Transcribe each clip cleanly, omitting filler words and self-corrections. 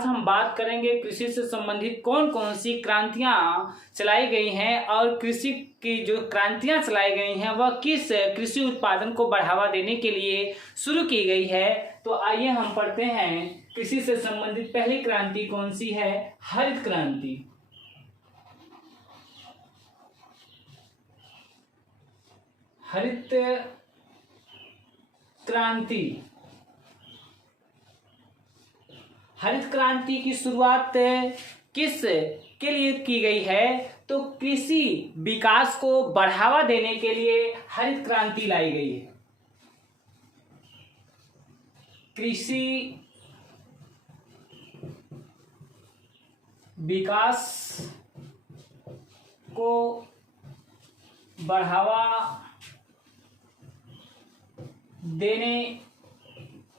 आज हम बात करेंगे कृषि से संबंधित कौन कौन सी क्रांतियां चलाई गई हैं और कृषि की जो क्रांतियां चलाई गई हैं वह किस कृषि उत्पादन को बढ़ावा देने के लिए शुरू की गई है। तो आइए हम पढ़ते हैं कृषि से संबंधित पहली क्रांति कौन सी है, हरित क्रांति। हरित क्रांति। हरित क्रांति की शुरुआत किस के लिए की गई है, तो कृषि विकास को बढ़ावा देने के लिए हरित क्रांति लाई गई है। कृषि विकास को बढ़ावा देने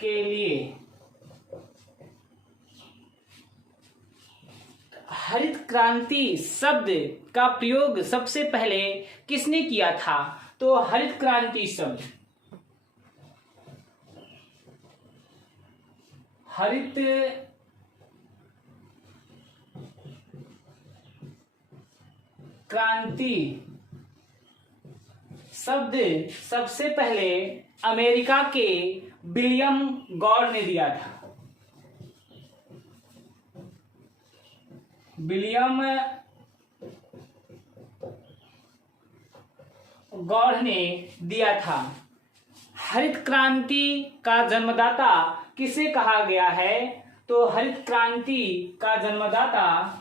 के लिए हरित क्रांति शब्द का प्रयोग सबसे पहले किसने किया था, तो हरित क्रांति शब्द हरित क्रांति शब्द सबसे पहले अमेरिका के विलियम गॉर ने दिया था। विलियम गॉर ने दिया था। हरित क्रांति का जन्मदाता किसे कहा गया है, तो हरित क्रांति का जन्मदाता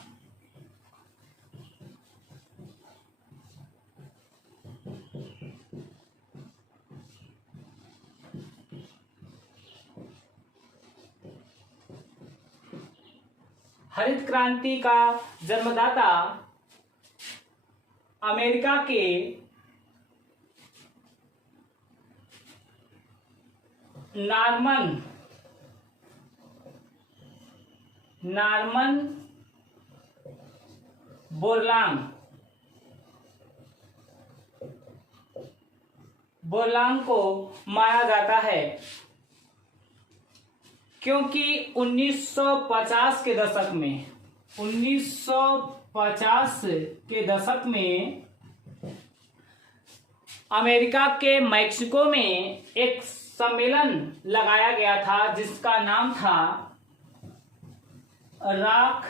हरित क्रांति का जन्मदाता अमेरिका के नॉर्मन बोरलांग को माना जाता है, क्योंकि 1950 के दशक में अमेरिका के मैक्सिको में एक सम्मेलन लगाया गया था जिसका नाम था रॉक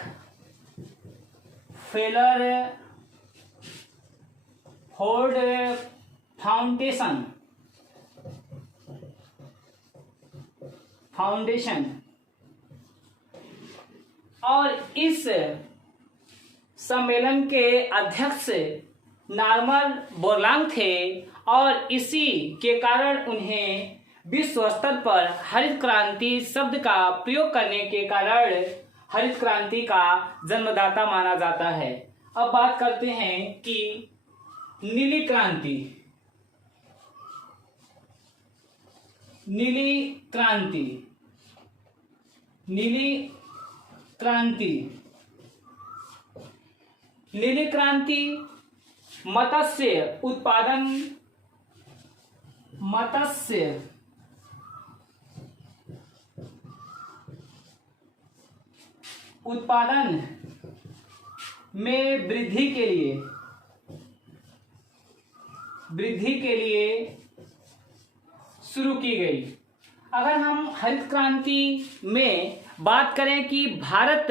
फेलर फोर्ड फाउंडेशन। और इस सम्मेलन के अध्यक्ष नॉर्मन बोरलांग थे और इसी के कारण उन्हें विश्व स्तर पर हरित क्रांति शब्द का प्रयोग करने के कारण हरित क्रांति का जन्मदाता माना जाता है। अब बात करते हैं कि नीली क्रांति। नीली क्रांति मत्स्य उत्पादन में वृद्धि के लिए शुरू की गई। अगर हम हरित क्रांति में बात करें कि भारत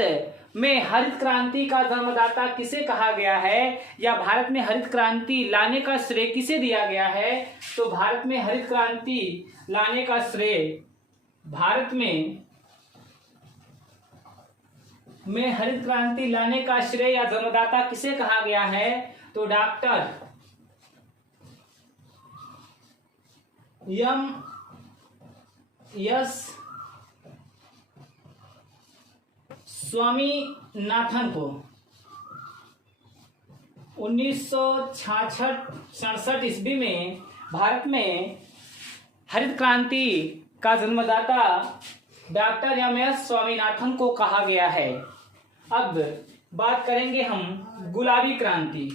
में हरित क्रांति का जन्मदाता किसे कहा गया है या भारत में हरित क्रांति लाने का श्रेय किसे दिया गया है, तो भारत में हरित क्रांति लाने का श्रेय हरित क्रांति लाने का श्रेय या जन्मदाता किसे कहा गया है, तो डॉक्टर एम.एस. स्वामीनाथन को 1966 ईस्वी में भारत में हरित क्रांति का जन्मदाता डॉक्टर एम.एस. स्वामीनाथन को कहा गया है। अब बात करेंगे हम गुलाबी क्रांति।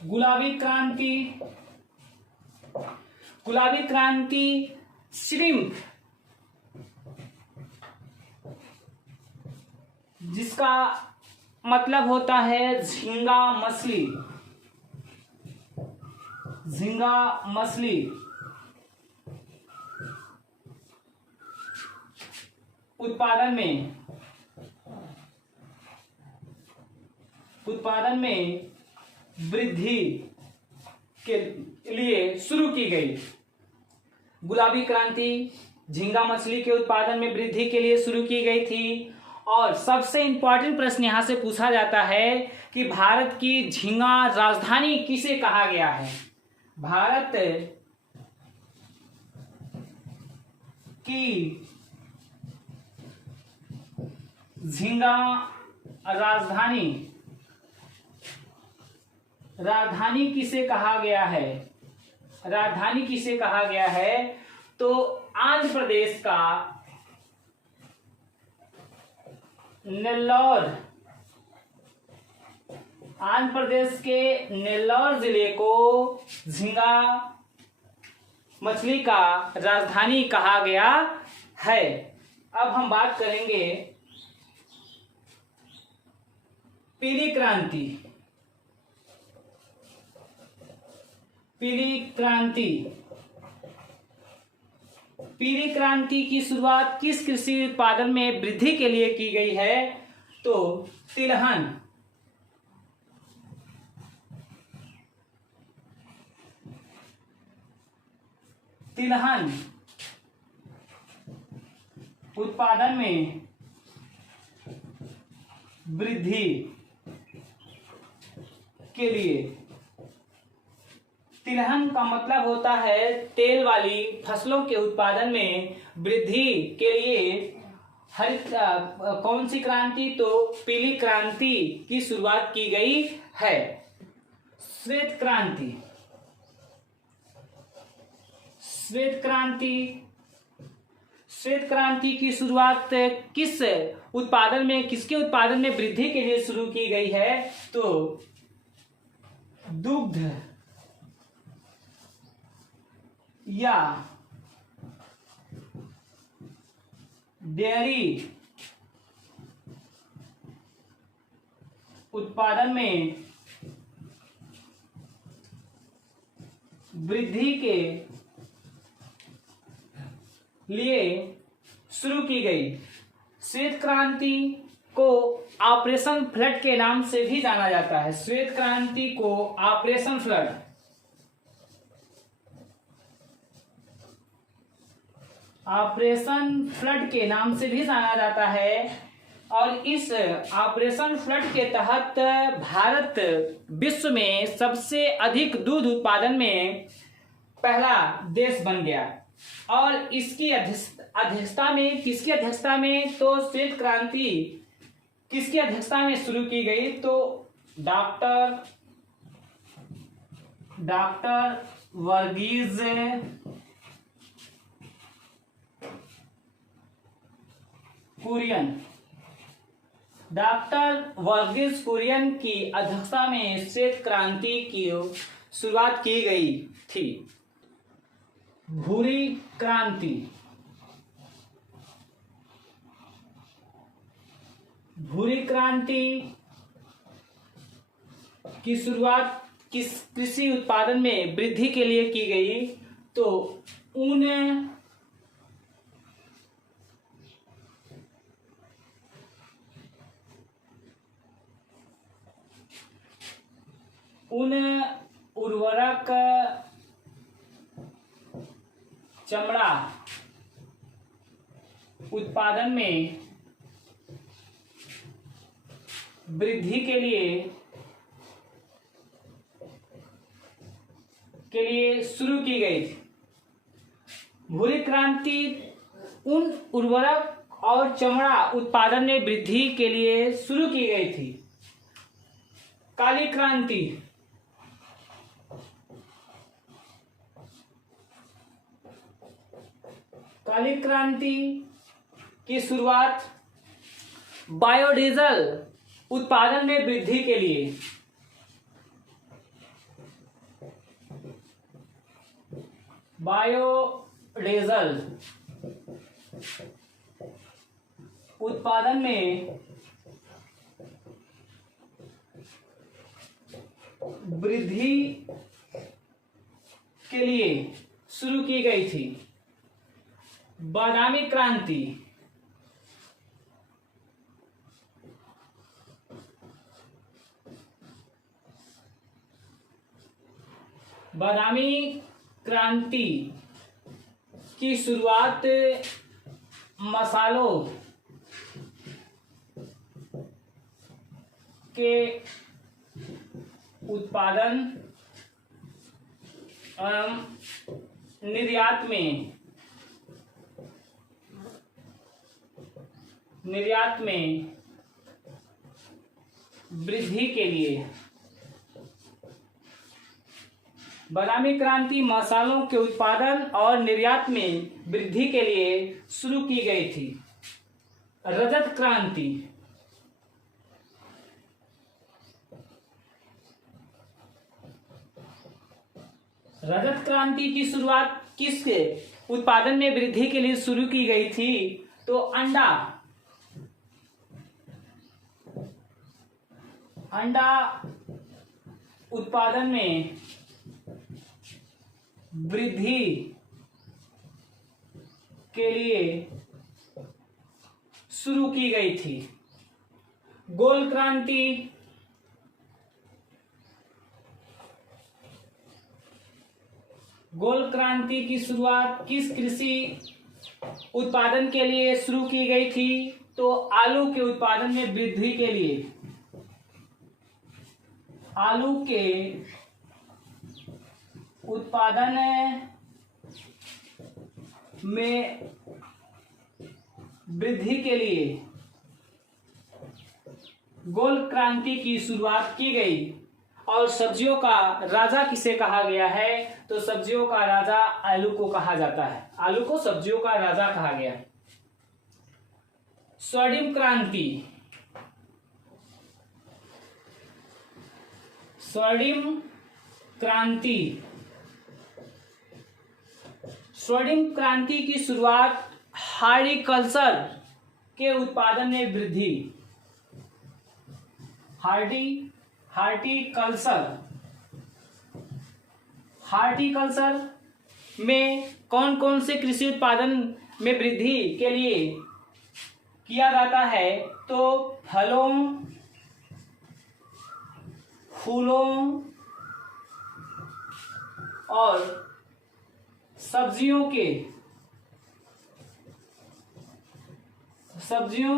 गुलाबी क्रांति गुलाबी क्रांति श्रिम्प, जिसका मतलब होता है झींगा मछली, झींगा मछली। उत्पादन में वृद्धि के लिए शुरू की गई। गुलाबी क्रांति झींगा मछली के उत्पादन में वृद्धि के लिए शुरू की गई थी। और सबसे इंपॉर्टेंट प्रश्न यहां से पूछा जाता है कि भारत की झींगा राजधानी किसे कहा गया है। भारत की झींगा राजधानी किसे कहा गया है। राजधानी किसे कहा गया है तो आंध्र प्रदेश का नेल्लौर, आंध्र प्रदेश के नेल्लौर जिले को झींगा मछली का राजधानी कहा गया है। अब हम बात करेंगे पीली क्रांति। पीली क्रांति, पीली क्रांति की शुरुआत किस कृषि उत्पादन में वृद्धि के लिए की गई है तो तिलहन, तिलहन उत्पादन में वृद्धि के लिए। तिलहन का मतलब होता है तेल वाली फसलों के उत्पादन में वृद्धि के लिए हरित कौन सी क्रांति तो पीली क्रांति की शुरुआत की गई है। श्वेत क्रांति, श्वेत क्रांति, श्वेत क्रांति की शुरुआत किस उत्पादन में, किसके उत्पादन में वृद्धि के लिए शुरू की गई है तो दुग्ध या डेयरी उत्पादन में वृद्धि के लिए शुरू की गई। श्वेत क्रांति को ऑपरेशन फ्लड के नाम से भी जाना जाता है। श्वेत क्रांति को ऑपरेशन फ्लड, ऑपरेशन फ्लड के नाम से भी जाना जाता है। और इस ऑपरेशन फ्लड के तहत भारत विश्व में सबसे अधिक दूध उत्पादन में पहला देश बन गया। और इसकी अध्यक्षता में, किसकी अध्यक्षता में तो श्वेत क्रांति किसकी अध्यक्षता में शुरू की गई तो डॉक्टर वर्गीज कुरियन, डॉक्टर वर्गीज कुरियन की अध्यक्षता में श्वेत क्रांति की शुरुआत की गई थी। भूरी क्रांति, भूरी क्रांति की शुरुआत किस कृषि उत्पादन में वृद्धि के लिए की गई तो ऊन उर्वरक, चमड़ा उत्पादन में वृद्धि के लिए शुरू की गई थी। भूरी क्रांति उन उर्वरक और चमड़ा उत्पादन में वृद्धि के लिए शुरू की गई थी। काली क्रांति, काली क्रांति की शुरुआत बायोडीजल उत्पादन में वृद्धि के लिए, बायोडीजल उत्पादन में वृद्धि के लिए शुरू की गई थी। बादामी क्रांति की शुरुआत मसालों के उत्पादन एवं निर्यात में वृद्धि के लिए। बादामी क्रांति मसालों के उत्पादन और निर्यात में वृद्धि के लिए शुरू की गई थी। रजत क्रांति की शुरुआत किसके उत्पादन में वृद्धि के लिए शुरू की गई थी? तो अंडा उत्पादन में वृद्धि के लिए शुरू की गई थी। गोल क्रांति की शुरुआत किस कृषि उत्पादन के लिए शुरू की गई थी? तो आलू के उत्पादन में वृद्धि के लिए। आलू के उत्पादन में वृद्धि के लिए गोल क्रांति की शुरुआत की गई। और सब्जियों का राजा किसे कहा गया है? तो सब्जियों का राजा आलू को कहा जाता है। आलू को सब्जियों का राजा कहा गया। स्वर्णिम क्रांति की शुरुआत हॉर्टिकल्चर के उत्पादन में वृद्धि। हॉर्टिकल्चर में कौन कौन से कृषि उत्पादन में वृद्धि के लिए किया जाता है? तो फलों, फूलों और सब्जियों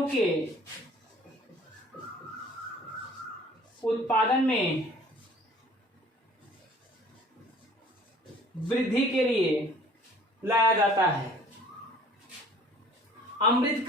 के उत्पादन में वृद्धि के लिए लाया जाता है। अमृत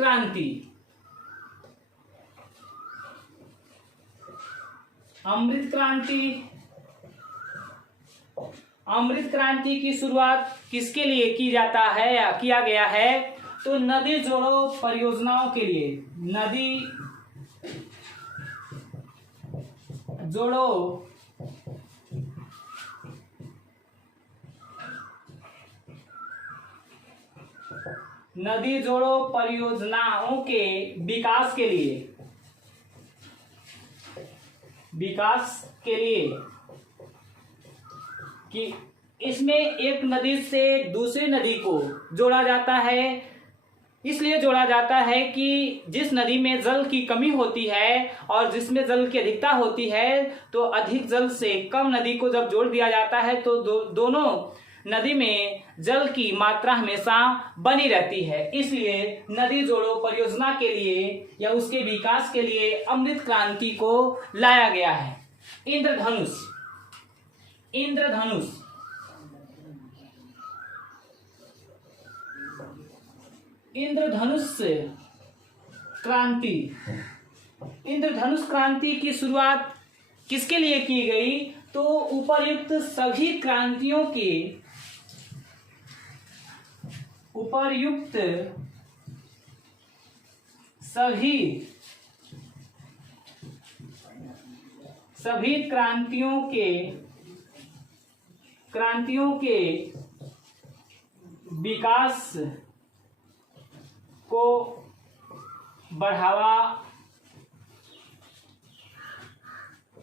क्रांति की शुरुआत किसके लिए की जाता है या किया गया है? तो नदी जोड़ो परियोजनाओं के लिए। नदी जोड़ो परियोजनाओं के विकास के लिए कि इसमें एक नदी से दूसरी नदी को जोड़ा जाता है। इसलिए जोड़ा जाता है कि जिस नदी में जल की कमी होती है और जिसमें जल की अधिकता होती है, तो अधिक जल से कम नदी को जब जोड़ दिया जाता है तो दोनों नदी में जल की मात्रा हमेशा बनी रहती है। इसलिए नदी जोड़ो परियोजना के लिए या उसके विकास के लिए अमृत क्रांति को लाया गया है। इंद्रधनुष क्रांति की शुरुआत किसके लिए की गई? तो उपर्युक्त सभी क्रांतियों के विकास को बढ़ावा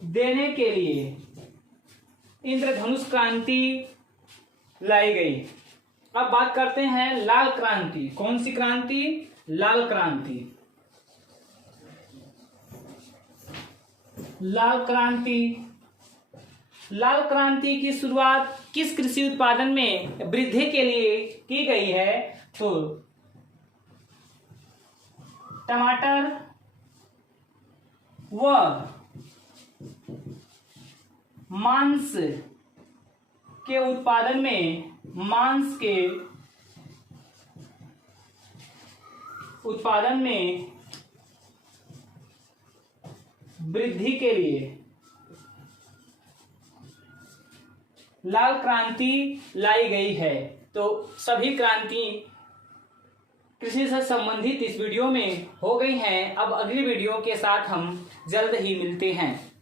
देने के लिए इंद्रधनुष क्रांति लाई गई। अब बात करते हैं लाल क्रांति। कौन सी क्रांति? लाल क्रांति। लाल क्रांति। लाल क्रांति की शुरुआत किस कृषि उत्पादन में वृद्धि के लिए की गई है? तो टमाटर व मांस के उत्पादन में, मांस के उत्पादन में वृद्धि के लिए लाल क्रांति लाई गई है। तो सभी क्रांति कृषि से संबंधित इस वीडियो में हो गई हैं। अब अगली वीडियो के साथ हम जल्द ही मिलते हैं।